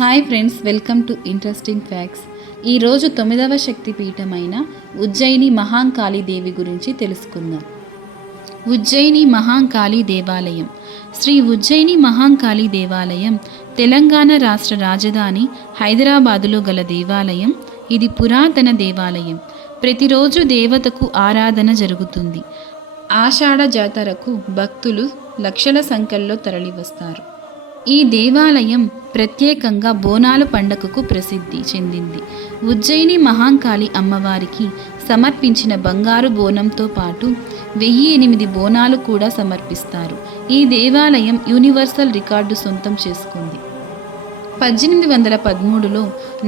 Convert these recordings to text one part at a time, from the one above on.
Hi friends, welcome to interesting facts. ఈరోజు 9వ శక్తిపీఠమైన ఉజ్జయిని మహాంకాళి దేవి గురించి తెలుసుకుందాం. ఉజ్జయిని మహాంకాళి దేవాలయం. శ్రీ ఉజ్జయిని మహాంకాళి దేవాలయం తెలంగాణ రాష్ట్ర రాజధాని హైదరాబాదులో గల దేవాలయం. ఇది పురాతన దేవాలయం. ప్రతిరోజు దేవతకు ఆరాధన జరుగుతుంది. ఆషాఢ జాతరకు భక్తులు లక్షల సంఖ్యలో తరలివస్తారు. ఈ దేవాలయం ప్రత్యేకంగా బోనాలు పండగకు ప్రసిద్ధి చెందింది. ఉజ్జయిని మహాంకాళి అమ్మవారికి సమర్పించిన బంగారు బోనంతో పాటు 1008 బోనాలు కూడా సమర్పిస్తారు. ఈ దేవాలయం యూనివర్సల్ రికార్డు సొంతం చేసుకుంది. 1813లో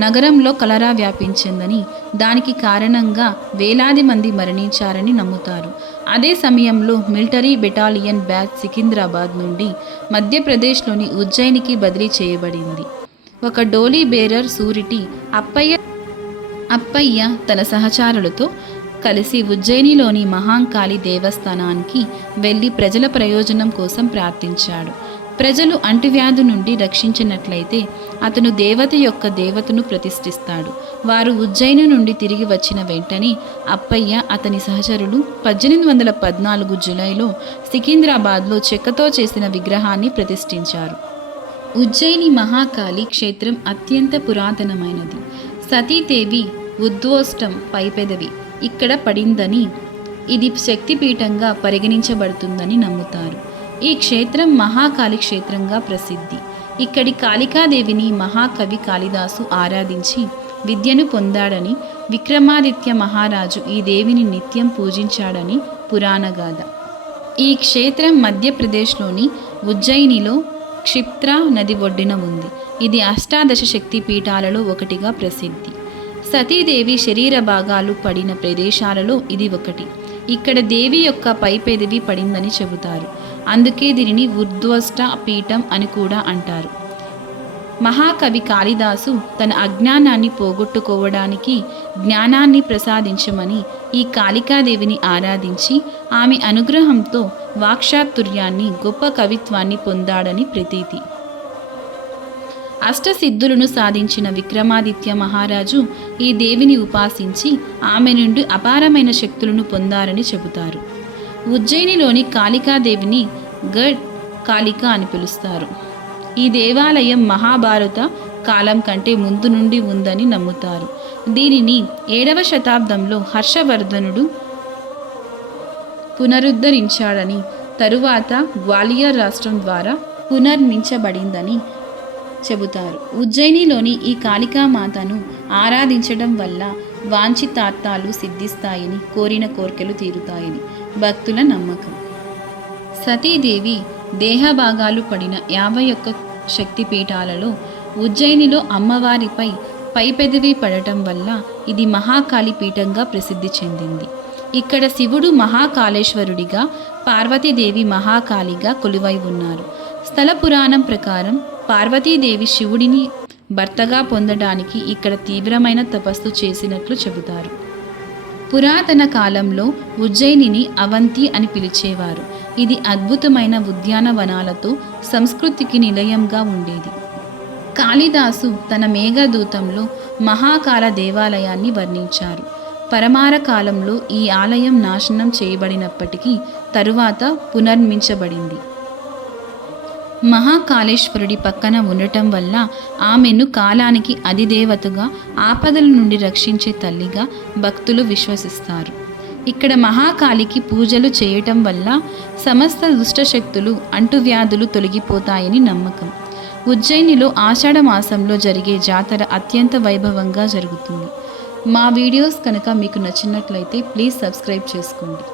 నగరంలో కలరా వ్యాపించిందని, దానికి కారణంగా వేలాది మంది మరణించారని నమ్ముతారు. అదే సమయంలో మిలిటరీ బెటాలియన్ బ్యాచ్ సికింద్రాబాద్ నుండి మధ్యప్రదేశ్లోని ఉజ్జయినికి బదిలీ చేయబడింది. ఒక డోలీ బేరర్ సూరిటి అప్పయ్య తన సహచరులతో కలిసి ఉజ్జయినిలోని మహాంకాళి దేవస్థానానికి వెళ్ళి ప్రజల ప్రయోజనం కోసం ప్రార్థించాడు. ప్రజలు అంటువ్యాధి నుండి రక్షించినట్లయితే అతను దేవత యొక్క దేవతను ప్రతిష్ఠిస్తాడు. వారు ఉజ్జయిని నుండి తిరిగి వచ్చిన వెంటనే అప్పయ్య అతని సహచరులు 1814 జూలైలో సికింద్రాబాద్లో చెక్కతో చేసిన విగ్రహాన్ని ప్రతిష్ఠించారు. ఉజ్జయిని మహాకాళి క్షేత్రం అత్యంత పురాతనమైనది. సతీదేవి ఉద్వోష్టం పైపెదవి ఇక్కడ పడిందని, ఇది శక్తిపీఠంగా పరిగణించబడుతుందని నమ్ముతారు. ఈ క్షేత్రం మహాకాళి క్షేత్రంగా ప్రసిద్ధి. ఇక్కడి కాళికాదేవిని మహాకవి కాళిదాసు ఆరాధించి విద్యను పొందాడని, విక్రమాదిత్య మహారాజు ఈ దేవిని నిత్యం పూజించాడని పురాణగాథ. ఈ క్షేత్రం మధ్యప్రదేశ్లోని ఉజ్జయినిలో క్షిప్రా నది ఒడ్డున ఉంది. ఇది అష్టాదశ శక్తి పీఠాలలో ఒకటిగా ప్రసిద్ధి. సతీదేవి శరీర భాగాలు పడిన ప్రదేశాలలో ఇది ఒకటి. ఇక్కడ దేవి యొక్క పైపెదవి పడిందని చెబుతారు. అందుకే దీనిని ఉద్వష్ట పీఠం అని కూడా అంటారు. మహాకవి కాళిదాసు తన అజ్ఞానాన్ని పోగొట్టుకోవడానికి జ్ఞానాన్ని ప్రసాదించమని ఈ కాళికాదేవిని ఆరాధించి ఆమె అనుగ్రహంతో వాక్చాతుర్యాన్ని, గొప్ప కవిత్వాన్ని పొందాడని ప్రతీతి. అష్టసిద్ధులను సాధించిన విక్రమాదిత్య మహారాజు ఈ దేవిని ఉపాసించి ఆమె నుండి అపారమైన శక్తులను పొందారని చెబుతారు. ఉజ్జయినిలోని కాళికాదేవిని గఢ్ కాళిక అని పిలుస్తారు. ఈ దేవాలయం మహాభారత కాలం కంటే ముందు నుండి ఉందని నమ్ముతారు. దీనిని 7వ శతాబ్దంలో హర్షవర్ధనుడు పునరుద్ధరించాడని, తరువాత గ్వాలియర్ రాష్ట్రం ద్వారా పునర్మించబడిందని చెబుతారు. ఉజ్జయినిలోని ఈ కాళికామాతను ఆరాధించడం వల్ల వాంఛితార్థాలు సిద్ధిస్తాయని, కోరిన కోర్కెలు తీరుతాయని భక్తుల నమ్మకం. సతీదేవి దేహభాగాలు పడిన 51 శక్తిపీఠాలలో ఉజ్జయినిలో అమ్మవారిపై పైపెదవి పడటం వల్ల ఇది మహాకాళి పీఠంగా ప్రసిద్ధి చెందింది. ఇక్కడ శివుడు మహాకాళేశ్వరుడిగా, పార్వతీదేవి మహాకాళిగా కొలువై ఉన్నారు. స్థల పురాణం ప్రకారం పార్వతీదేవి శివుడిని భర్తగా పొందడానికి ఇక్కడ తీవ్రమైన తపస్సు చేసినట్లు చెబుతారు. పురాతన కాలంలో ఉజ్జయినిని అవంతి అని పిలిచేవారు. ఇది అద్భుతమైన ఉద్యానవనాలతో సంస్కృతికి నిలయంగా ఉండేది. కాళిదాసు తన మేఘదూతంలో మహాకాళ దేవాలయాన్ని వర్ణించారు. పరమార కాలంలో ఈ ఆలయం నాశనం చేయబడినప్పటికీ తరువాత పునర్మించబడింది. మహాకాళేశ్వరుడి పక్కన ఉండటం వల్ల ఆమెను కాలానికి అధిదేవతగా, ఆపదల నుండి రక్షించే తల్లిగా భక్తులు విశ్వసిస్తారు. ఇక్కడ మహాకాళికి పూజలు చేయటం వల్ల సమస్త దుష్టశక్తులు, అంటువ్యాధులు తొలగిపోతాయని నమ్మకం. ఉజ్జయినిలో ఆషాఢ మాసంలో జరిగే జాతర అత్యంత వైభవంగా జరుగుతుంది. మా వీడియోస్ కనుక మీకు నచ్చినట్లయితే ప్లీజ్ సబ్స్క్రైబ్ చేసుకోండి.